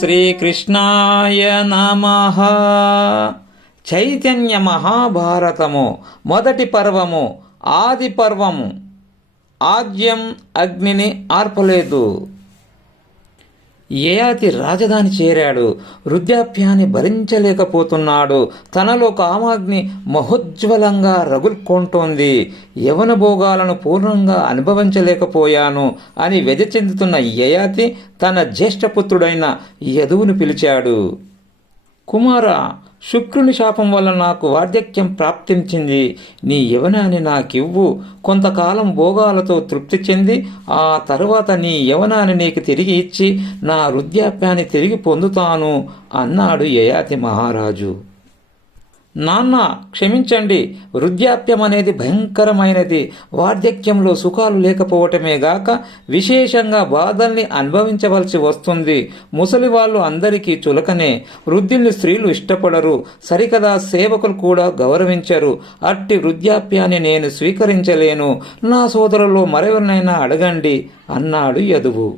శ్రీకృష్ణాయ నమ. చైతన్య మహాభారతము మొదటి పర్వము ఆది పర్వము. ఆద్యం అగ్నిని ఆర్పలేదు. యయాతి రాజధాని చేరాడు? వృద్ధాప్యాన్ని భరించలేకపోతున్నాడు. తనలో కామాగ్ని మహోజ్వలంగా రగుల్కొంటోంది. యవన భోగాలను పూర్ణంగా అనుభవించలేకపోయాను అని వ్యధ చెందుతున్న యయాతి తన జ్యేష్ఠపుత్రుడైన యదువును పిలిచాడు. కుమార శుక్రుని శాపం వల్ల నాకు వార్ధక్యం ప్రాప్తించింది. నీ యవనాన్ని నాకివ్వు. కొంతకాలం భోగాలతో తృప్తి చెంది ఆ తరువాత నీ యవనాన్ని నీకు తిరిగి ఇచ్చి నా వృద్ధాప్యాన్ని తిరిగి పొందుతాను అన్నాడు యయాతి మహారాజు. నాన్న క్షమించండి. వృద్ధాప్యం అనేది భయంకరమైనది. వార్ధక్యంలో సుఖాలు లేకపోవటమే గాక విశేషంగా బాధల్ని అనుభవించవలసి వస్తుంది. ముసలి వాళ్ళు అందరికీ చులకనే. వృద్ధుల్ని స్త్రీలు ఇష్టపడరు. సరికదా సేవకులు కూడా గౌరవించరు. అట్టి వృద్ధాప్యాన్ని నేను స్వీకరించలేను. నా సోదరుల్లో మరెవరినైనా అడగండి అన్నాడు యదువు.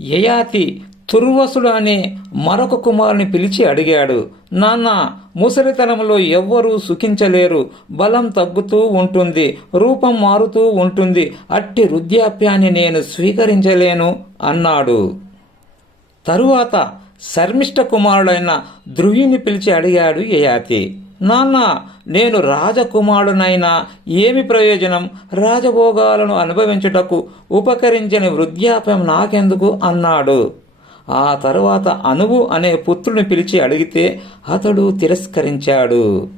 యయాతి తుర్వసుడు అనే మరొక కుమారుని పిలిచి అడిగాడు నాన్న ముసలితనంలో ఎవ్వరూ సుఖించలేరు. బలం తగ్గుతూ ఉంటుంది రూపం మారుతూ ఉంటుంది. అట్టి వృద్ధాప్యాన్ని నేను స్వీకరించలేను అన్నాడు. తరువాత శర్మిష్ట కుమారుడైన ధ్రువిని పిలిచి అడిగాడు యయాతి నాన్న నేను రాజకుమారునైనా ఏమి ప్రయోజనం? రాజభోగాలను అనుభవించుటకు ఉపకరించని వృద్ధాప్యం నాకెందుకు? అన్నాడు. ఆ తరువాత అనువు అనే పుత్రుని పిలిచి అడిగితే అతడు తిరస్కరించాడు.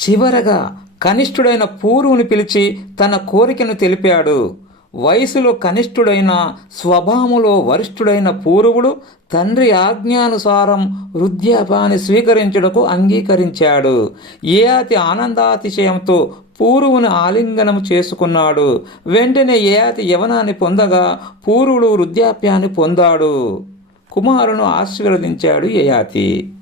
చివరగా కనిష్ఠుడైన పూర్వుని పిలిచి తన కోరికను తెలిపాడు. వయసులో కనిష్ఠుడైన స్వభావములో వరిష్ఠుడైన పూర్వుడు తండ్రి ఆజ్ఞానుసారం వృద్ధాపాన్ని స్వీకరించుటకు అంగీకరించాడు. ఏ అతి ఆనందాతిశయంతో పూరువును ఆలింగనము చేసుకున్నాడు. వెంటనే యయాతి యవనాన్ని పొందగా పూర్వుడు వృద్ధాప్యాన్ని పొందాడు. కుమారును ఆశీర్వదించాడు యయాతి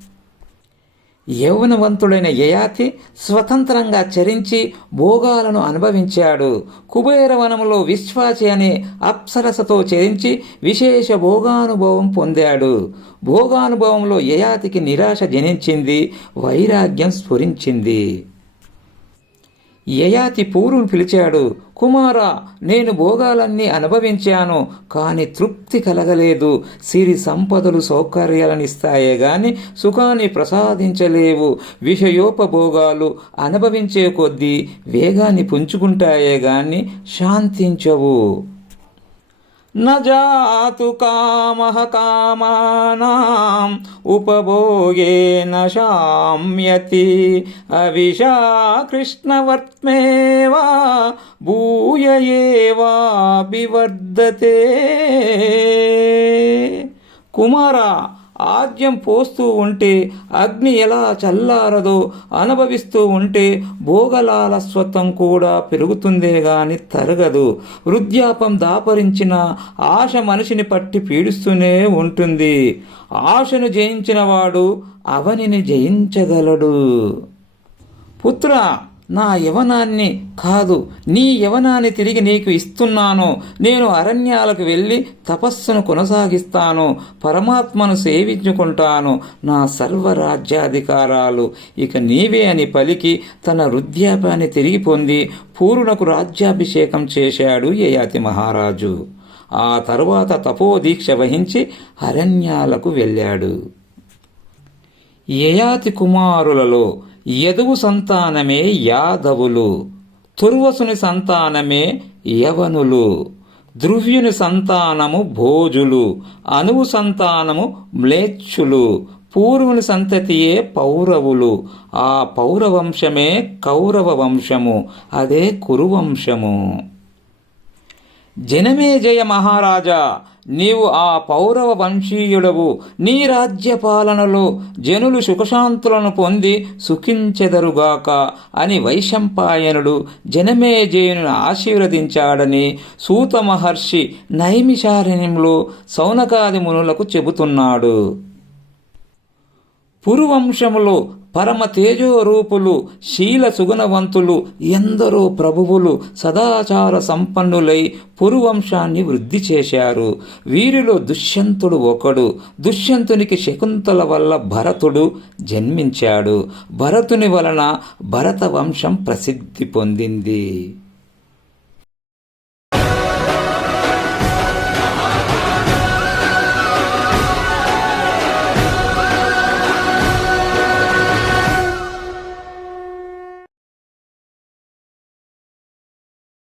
యౌవనవంతుడైన యయాతి స్వతంత్రంగా చరించి భోగాలను అనుభవించాడు. కుబేరవనములో విశ్వాసి అనే అప్సరసతో చరించి విశేష భోగానుభవం పొందాడు. భోగానుభవంలో యయాతికి నిరాశ జనించింది వైరాగ్యం స్ఫురించింది. యయాతి పూర్వం పిలిచాడు కుమారా నేను భోగాలన్నీ అనుభవించాను కాని తృప్తి కలగలేదు. సిరి సంపదలు సౌకర్యాలనిస్తాయే గాని సుఖాన్ని ప్రసాదించలేవు. విషయోపభోగాలు అనుభవించే కొద్దీ వేగాన్ని పుంజుకుంటాయే గాని శాంతించవు. न जातु कामः कामानाम् न शाम्यति। अविशा कृष्णवर्त्मेव भूय एवाभिवर्धते। कुमारा ఆద్యం పోస్తూ ఉంటే అగ్ని ఎలా చల్లారదో అనుభవిస్తూ ఉంటే భోగలాలస్వత్వం కూడా పెరుగుతుందే గాని తరగదు. వృద్ధాపం దాపరించిన ఆశ మనిషిని పట్టి పీడిస్తూనే ఉంటుంది. ఆశను జయించిన వాడు అవనిని జయించగలడు. పుత్ర నా యవనాన్ని కాదు నీ యవనాన్ని తిరిగి నీకు ఇస్తున్నాను. నేను అరణ్యాలకు వెళ్ళి తపస్సును కొనసాగిస్తాను. పరమాత్మను సేవించుకుంటాను. నా సర్వరాజ్యాధికారాలు. ఇక నీవే అని పలికి తన వృద్ధాపాన్ని తిరిగి పొంది పూర్ణకు రాజ్యాభిషేకం చేశాడు యయాతి మహారాజు. ఆ తరువాత తపోదీక్ష వహించి అరణ్యాలకు వెళ్ళాడు. యయాతి కుమారులలో యదువు సంతానమే యాదవులు తుర్వసుని సంతానమే యవనులు ధ్రువ్యుని సంతానము భోజులు అనువు సంతానము మ్లేచ్చులు పూర్వుని సంతతియే పౌరవులు ఆ పౌరవంశమే కౌరవ వంశము అదే కురువంశము. జనమే జయ మహారాజా నీవు ఆ పౌరవ వంశీయుడవు. నీ రాజ్యపాలనలో జనులు సుఖశాంతులను పొంది సుఖించెదరుగాక అని వైశంపాయనుడు జనమేజయును ఆశీర్వదించాడని సూత మహర్షి నైమిషారణ్యంలో సౌనకాది మునులకు చెబుతున్నాడు. పురువంశములో పరమ తేజోరూపులు శీల సుగుణవంతులు ఎందరో ప్రభువులు సదాచార సంపన్నులై పురువంశాన్ని వృద్ధి చేశారు. వీరిలో దుష్యంతుడు ఒకడు దుష్యంతునికి శకుంతల వల్ల భరతుడు జన్మించాడు. భరతుని వలన భరత వంశం ప్రసిద్ధి పొందింది.